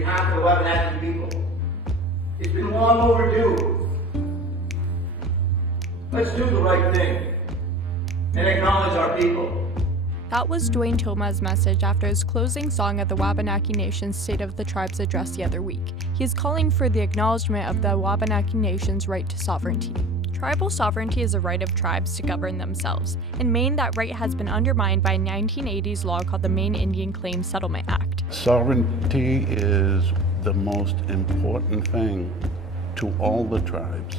behalf of the Wabanaki people. It's been long overdue. Let's do the right thing and acknowledge our people. That was Dwayne Toma's message after his closing song at the Wabanaki Nations State of the Tribes address the other week. He is calling for the acknowledgement of the Wabanaki Nation's right to sovereignty. Tribal sovereignty is a right of tribes to govern themselves. In Maine, that right has been undermined by a 1980s law called the Maine Indian Claims Settlement Act. Sovereignty is the most important thing to all the tribes.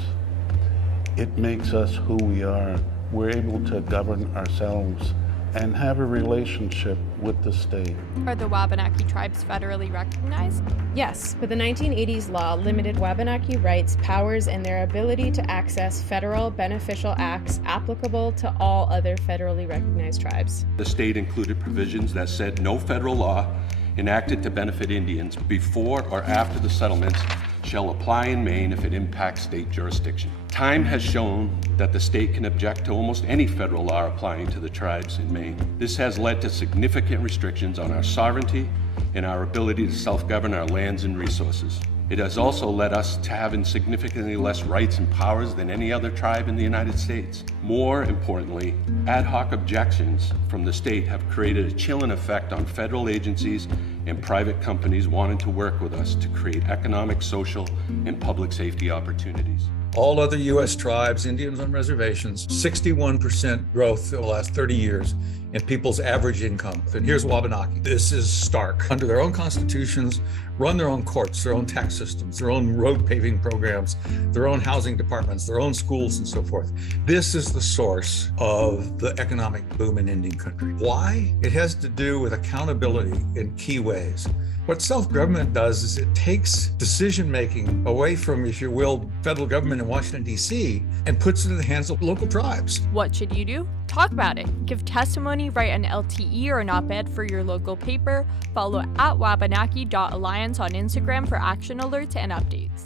It makes us who we are. We're able to govern ourselves and have a relationship with the state. Are the Wabanaki tribes federally recognized? Yes, but the 1980s law limited Wabanaki rights, powers, and their ability to access federal beneficial acts applicable to all other federally recognized tribes. The state included provisions that said no federal law enacted to benefit Indians before or after the settlements shall apply in Maine if it impacts state jurisdiction. Time has shown that the state can object to almost any federal law applying to the tribes in Maine. This has led to significant restrictions on our sovereignty and our ability to self-govern our lands and resources. It has also led us to having significantly less rights and powers than any other tribe in the United States. More importantly, ad hoc objections from the state have created a chilling effect on federal agencies and private companies wanting to work with us to create economic, social, and public safety opportunities. All other U.S. tribes, Indians on reservations, 61% growth over the last 30 years in people's average income. And here's Wabanaki. This is stark. Under their own constitutions, run their own courts, their own tax systems, their own road paving programs, their own housing departments, their own schools, and so forth. This is the source of the economic boom in Indian country. Why? It has to do with accountability in key ways. What self-government does is it takes decision-making away from, if you will, federal government in Washington, D.C., and puts it in the hands of local tribes. What should you do? Talk about it. Give testimony, write an LTE or an op-ed for your local paper. Follow @wabanaki.alliance on Instagram for action alerts and updates.